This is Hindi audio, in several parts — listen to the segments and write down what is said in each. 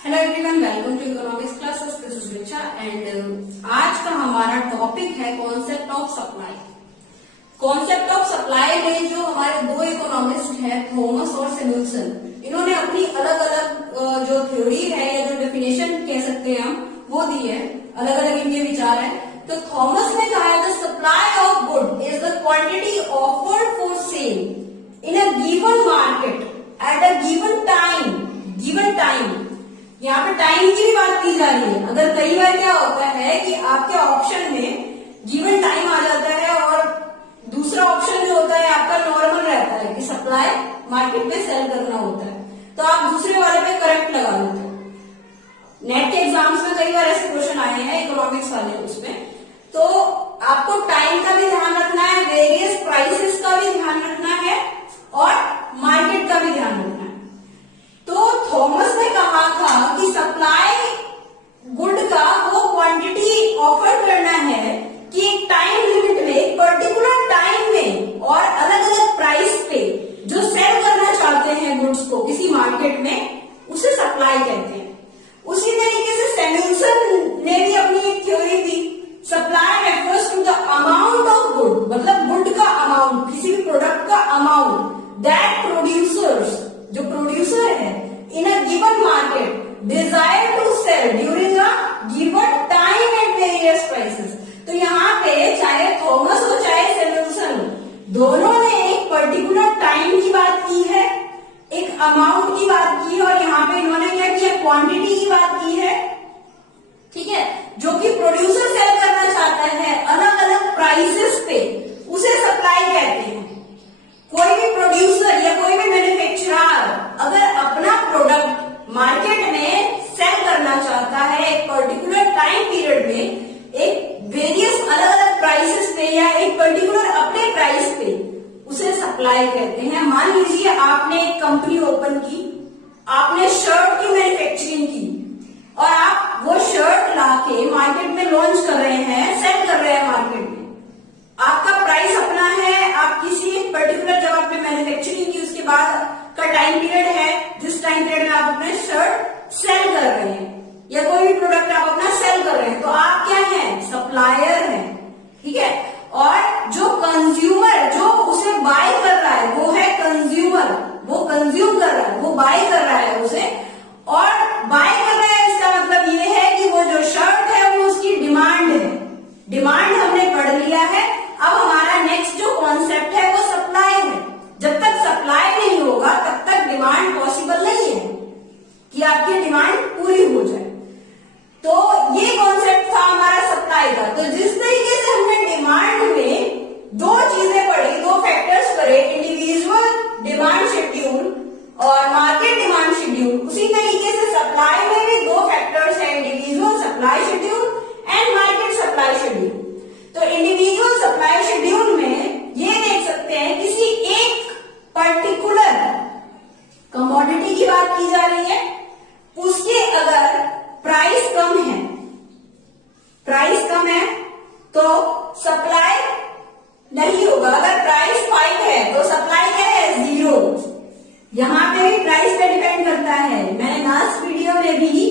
Hello everyone, welcome to economics classes. This is Richa and आज का हमारा टॉपिक है concept of supply. Concept of supply में जो हमारे दो इकोनॉमिस्ट हैं, थॉमस और सैमुअलसन, इन्होंने अपनी अलग अलग जो थ्योरी है या जो डेफिनेशन कह सकते हैं हम वो दी है। अलग अलग इनके विचार है। तो थॉमस ने कहा है the supply of good is the quantity offered for sale in a given market at a given time. यहाँ पे टाइम की भी बात की जा रही है। अगर कई बार क्या होता है कि आपके ऑप्शन में गिवन टाइम आ जाता है और दूसरा ऑप्शन जो होता है आपका नॉर्मल रहता है कि सप्लाई मार्केट में सेल करना होता है, तो आप दूसरे वाले पे करेक्ट लगा देते हो। नेट के एग्जाम्स में कई बार ऐसे क्वेश्चन आए हैं इकोनॉमिक्स वाले उसमें। तो आपको टाइम का भी ध्यान रखना है, वेरियस प्राइसेस का भी ध्यान रखना है और मार्केट का भी ध्यान रखना है। तो थॉमस ने कहा था कि सप्लाई गुड का वो क्वांटिटी ऑफर करना है कि एक टाइम लिमिट में, एक पर्टिकुलर टाइम में और अलग अलग प्राइस पे जो सेल करना चाहते हैं गुड्स को किसी मार्केट में, उसे सप्लाई कहते हैं। उसी तरीके से सैमुअलसन ने भी अपनी एक थ्योरी दी, supply refers to the amount of good, मतलब गुड का अमाउंट, किसी भी प्रोडक्ट का अमाउंट दैट प्रोड्यूसर्स, जो प्रोड्यूसर है in a given market desire to sell during a given time at various prices. तो यहाँ पे चाहे थॉमस हो चाहे सैमुअलसन, दोनों ने एक पर्टिकुलर टाइम की बात की है, एक अमाउंट की बात की है और यहाँ पे इन्होंने क्या किया, क्वांटिटी की बात की है। ठीक है, जो कि प्रोड्यूसर सेल करना चाहता है अलग अलग प्राइसेस पे, उसे सप्लाई कहते हैं। कोई भी प्रोड्यूसर या कोई भी मैन्युफैक्चरर अगर अपना प्रोडक्ट मार्केट में सेल करना चाहता है एक पर्टिकुलर टाइम पीरियड में, एक वेरियस अलग अलग प्राइसेस पे या एक पर्टिकुलर अपने प्राइस पे, उसे सप्लाई कहते हैं। मान लीजिए आपने एक कंपनी ओपन की, आपने शर्ट की मैन्युफैक्चरिंग की और आप वो शर्ट लाके मार्केट में लॉन्च कर रहे हैं, सेल कर रहे हैं मार्केट में। आपका प्राइस अपना है, आप किसी एक पर्टिकुलर जब आपने मैन्युफैक्चरिंग की उसके बाद का टाइम पीरियड है, जिस टाइम पीरियड में आप अपने शर्ट सेल कर रहे हैं या कोई भी प्रोडक्ट आप अपना सेल कर रहे हैं, तो आप क्या हैं, सप्लायर हैं। ठीक है, और जो कंज्यूमर जो उसे बाय कर रहा है वो है कंज्यूमर, वो कंज्यूम कर रहा है, वो बाय कर रहा है उसे, और बाय कर रहा है इसका मतलब ये है कि वो जो शर्ट है वो उसकी डिमांड है। डिमांड हमने पढ़ लिया है। अब हमारा नेक्स्ट जो कॉन्सेप्ट है वो सप्लाई है। जब तक सप्लाई नहीं होगा तब तक डिमांड पॉसिबल नहीं है कि आपकी डिमांड पूरी हो जाए। तो ये कॉन्सेप्ट था हमारा सप्लाई का। तो जिस तरीके से हमने डिमांड में दो चीजें पढ़ी, दो फैक्टर्स पढ़े, इंडिविजुअल डिमांड शेड्यूल और मार्केट डिमांड शेड्यूल, उसी तरीके से सप्लाई में भी दो फैक्टर्स है, individual supply schedule and market supply schedule. तो इंडिविजुअल सप्लाई शेड्यूल में ये देख सकते हैं किसी एक पर्टिकुलर कमोडिटी की बात की जा रही है, उसके अगर प्राइस कम है तो सप्लाई नहीं होगा। अगर प्राइस 5 है तो सप्लाई क्या है, 0। यहां पे भी प्राइस पे डिपेंड करता है। मैंने लास्ट वीडियो में भी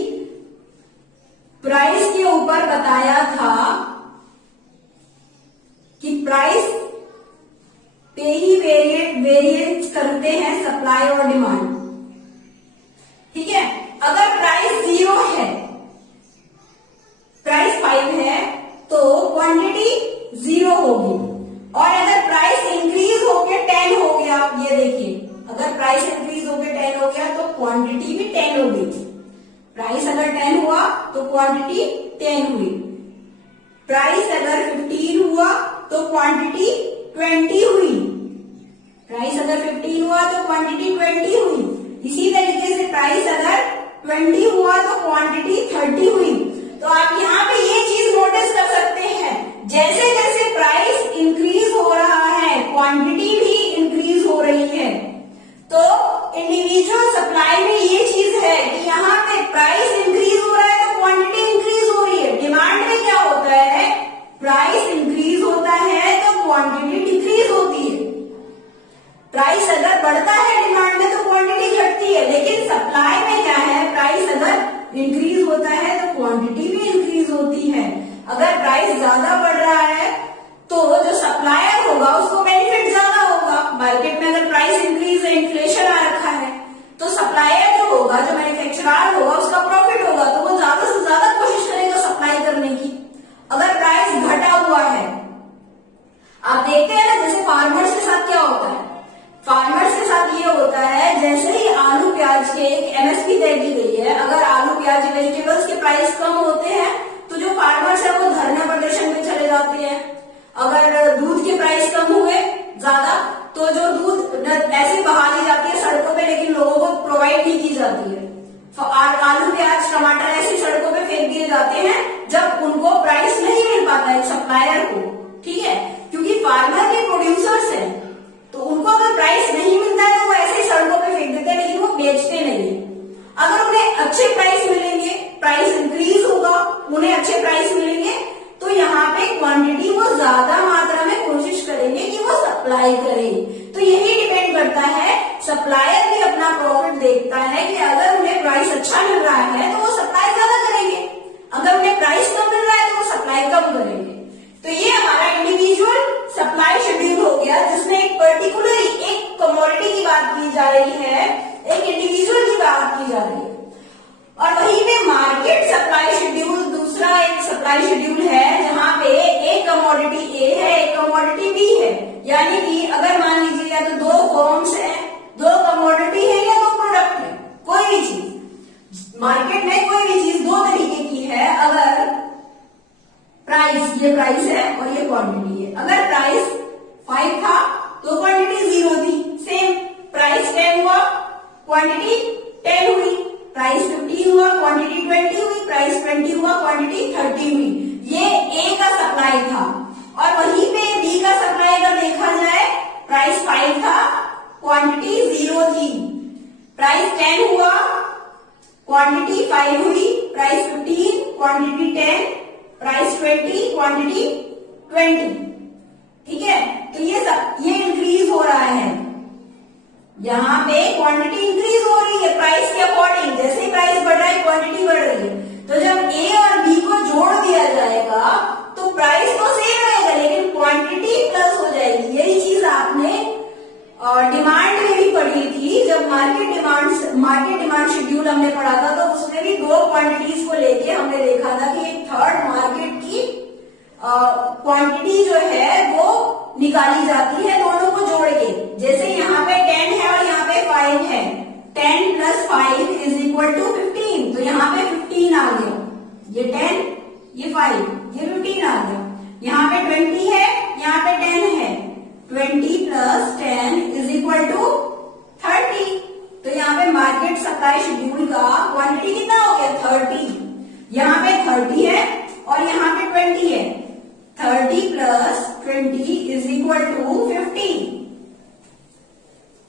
प्राइस के ऊपर बताया था कि प्राइस पे ही वेरिएट करते हैं सप्लाई और डिमांड। ठीक है, अगर प्राइस 0 है, प्राइस 5 है तो क्वांटिटी 0 होगी, और अगर प्राइस इंक्रीज होके 10 हो गया, ये देखिए, अगर प्राइस इंक्रीज होके 10 हो गया तो क्वांटिटी भी 10 होगी। प्राइस अगर 10 हुआ तो क्वांटिटी 10 हुई। प्राइस अगर 15 हुआ तो क्वांटिटी 20 हुई। प्राइस अगर 15 हुआ तो क्वांटिटी 20 हुई। इसी तरीके से प्राइस अगर 20 हुआ तो क्वांटिटी 30 हुई। तो आप यहाँ पे ये चीज नोटिस कर सकते हैं, जैसे जैसे प्राइस इंक्रीज हो रहा है क्वांटिटी भी इंक्रीज हो रही है। तो इंडिविजुअल सप्लाई में ये चीज है कि यहाँ पे प्राइस इंक्रीज हो रहा है तो क्वांटिटी इंक्रीज हो रही है। डिमांड में क्या होता है, प्राइस इंक्रीज होता है तो क्वांटिटी डिक्रीज होती है। प्राइस अगर बढ़ता है डिमांड में तो क्वांटिटी घटती है, लेकिन सप्लाई में क्या है, प्राइस अगर इंक्रीज होता है तो क्वांटिटी भी इंक्रीज होती है। अगर प्राइस ज्यादा बढ़ रहा है तो जो सप्लायर होगा उसको बेनिफिट ज्यादा होगा। मार्केट में अगर प्राइस इंक्रीज है, इन्फ्लेशन आ रखा है, तो सप्लायर जो होगा, जो मैन्युफैक्चरर होगा, उसका प्रॉफिट होगा, तो वो ज्यादा से ज्यादा कोशिश करेगा सप्लाई करने की। अगर प्राइस घटा हुआ है, आप देखते हैं ना, जैसे फार्मर्स के साथ क्या होता है, फार्मर्स के साथ ये होता है जैसे ही आलू प्याज के एक एमएसपी तय की गई है, अगर आलू प्याज वेजिटेबल्स के प्राइस कम होते हैं तो जो फार्मर्स है वो धरना प्रदर्शन में चले जाते हैं। अगर दूध के प्राइस कम हुए ज्यादा तो जो दूध ऐसे बहा दी जाती है सड़कों पे, लेकिन लोगों को प्रोवाइड नहीं की जाती है। आलू प्याज टमाटर ऐसी सड़कों पे फेंक दिए जाते हैं जब उनको प्राइस नहीं मिल पाता है सप्लायर को, ठीक है, क्योंकि फार्मर भी प्रोड्यूसर्स हैं, तो उनको अगर प्राइस नहीं मिलता है तो वो ऐसे ही सड़कों पे फेंक देते हैं, लेकिन वो बेचते नहीं है। अगर उन्हें अच्छे प्राइस मिलेंगे, प्राइस इंक्रीज होगा, उन्हें अच्छे प्राइस मिलेंगे, तो यहाँ पे क्वांटिटी वो ज्यादा मात्रा में कोशिश करेंगे कि वो सप्लाई करें। तो यही डिपेंड करता है, सप्लायर भी अपना प्रॉफिट देखता है कि अगर उन्हें प्राइस अच्छा मिल रहा है तो वो सप्लाई ज्यादा करेंगे, अगर उन्हें प्राइस कम मिल रहा है तो वो सप्लाई कम करेंगे। तो ये हमारा इंडिविजुअल सप्लाई शेड्यूल हो गया, जिसमें एक पर्टिकुलर एक कमोडिटी की बात की जा रही है, एक इंडिविजुअल की बात की जा रही है। और वहीं पे मार्केट सप्लाई शेड्यूल दूसरा एक सप्लाई शेड्यूल है, जहां पे एक कमोडिटी ए है, एक कमोडिटी बी है। यानी कि अगर मान लीजिए या तो दो फॉर्म्स है, दो कमोडिटी है या दो प्रोडक्ट है, कोई भी चीज मार्केट में, कोई भी चीज दो तरीके की है। अगर प्राइस, ये प्राइस है और ये क्वांटिटी है, अगर प्राइस 5 था तो क्वांटिटी 0 थी, सेम प्राइस 10 हुआ क्वांटिटी 10 हुई, प्राइस 15 हुआ क्वांटिटी 20 हुई, प्राइस 20 हुआ क्वांटिटी 30 हुई। ये ए का सप्लाई था। और वहीं पे बी का सप्लाई अगर देखा जाए, प्राइस 5 था, क्वांटिटी 0 थी, प्राइस 10 हुआ, क्वांटिटी 5 हुई, प्राइस 15, क्वांटिटी 10, प्राइस 20, क्वांटिटी 20। ठीक है, तो ये इंक्रीज हो रहा है, यहाँ पे क्वांटिटी इंक्रीज हो रही है प्राइस के अकॉर्डिंग। जैसे ही प्राइस बढ़ रहा है क्वांटिटी बढ़ रही है, तो जब ए और बी को जोड़ दिया जाएगा तो प्राइस तो सेम रहेगा, लेकिन क्वांटिटी प्लस हो जाएगी। यही चीज आपने डिमांड में भी पढ़ी थी, जब मार्केट डिमांड शेड्यूल हमने पढ़ा था, तो उसमें भी दो क्वांटिटीज को लेके हमने देखा था कि एक थर्ड मार्केट की क्वांटिटी जो है वो निकाली जाती है दोनों को जोड़ के। जैसे यहाँ पे 10 है और यहाँ पे 5 है, 10 + 5 = 15, तो यहाँ पे 15 आ गया, ये 10 ये 5 ये 15 आ गया। यहाँ पे 20 है, यहाँ पे 10 है, 20 + 10 = 30। तो यहाँ पे मार्केट सप्लाई शेड्यूल का क्वांटिटी कितना हो गया, 30। यहाँ पे 30 है और यहाँ पे 20 है, 30 + 20 = 50।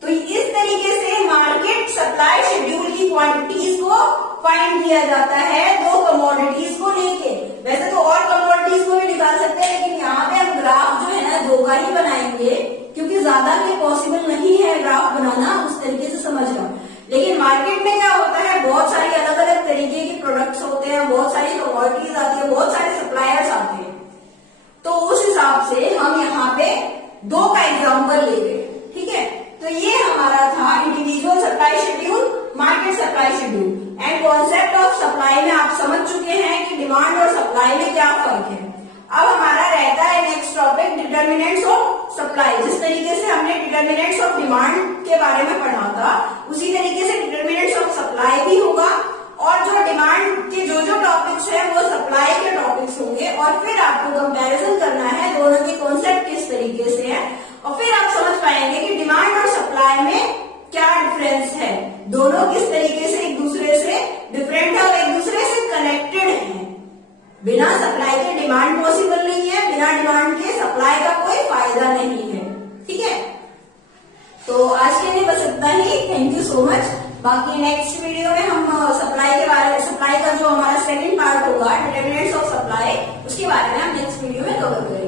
तो इस तरीके से मार्केट सप्लाई शेड्यूल की क्वांटिटीज को फाइंड किया जाता है दो कमोडिटीज को लेके। वैसे तो और कमोडिटीज को भी निकाल सकते हैं, लेकिन यहाँ पे हम ग्राफ जो है ना दो का ही बनाएंगे, क्योंकि ज्यादा के पॉसिबल नहीं है ग्राफ बनाना उस तरीके से समझना। लेकिन मार्केट में क्या होता है, बहुत सारी अलग अलग तरीके के प्रोडक्ट्स होते हैं, बहुत सारी कमोडिटीज आती है, बहुत सारे सप्लायर्स आते हैं, तो उस हिसाब से हम यहाँ पे दो का एग्जाम्पल ले गए। ठीक है, तो ये हमारा था individual supply schedule, market supply schedule and concept of supply में आप समझ चुके हैं कि डिमांड और सप्लाई में क्या फर्क है। अब हमारा रहता है next topic determinants of supply. जिस तरीके से हमने डिटर्मिनेंट्स ऑफ डिमांड के बारे में पढ़ा था, उसी तरीके से डिटर्मिनेंट्स ऑफ सप्लाई भी होगा, और जो डिमांड के जो टॉपिक्स है वो सप्लाई के टॉपिक्स होंगे। और फिर आपको कंपैरिजन करना है दोनों के कॉन्सेप्ट किस तरीके से है, और फिर आप समझ पाएंगे कि डिमांड और सप्लाई में क्या डिफरेंस है, दोनों किस तरीके से एक दूसरे से डिफरेंट है और एक दूसरे से कनेक्टेड है। बिना सप्लाई के डिमांड पॉसिबल नहीं है, बिना डिमांड के सप्लाई का कोई फायदा नहीं है। ठीक है, तो आज के लिए बस इतना ही। Thank you so much. बाकी नेक्स्ट वीडियो में हम सप्लाई का जो हमारा सेकंड पार्ट होगा डिटर्मिनेंट्स ऑफ सप्लाई, उसके बारे में हम नेक्स्ट वीडियो में कवर करेंगे।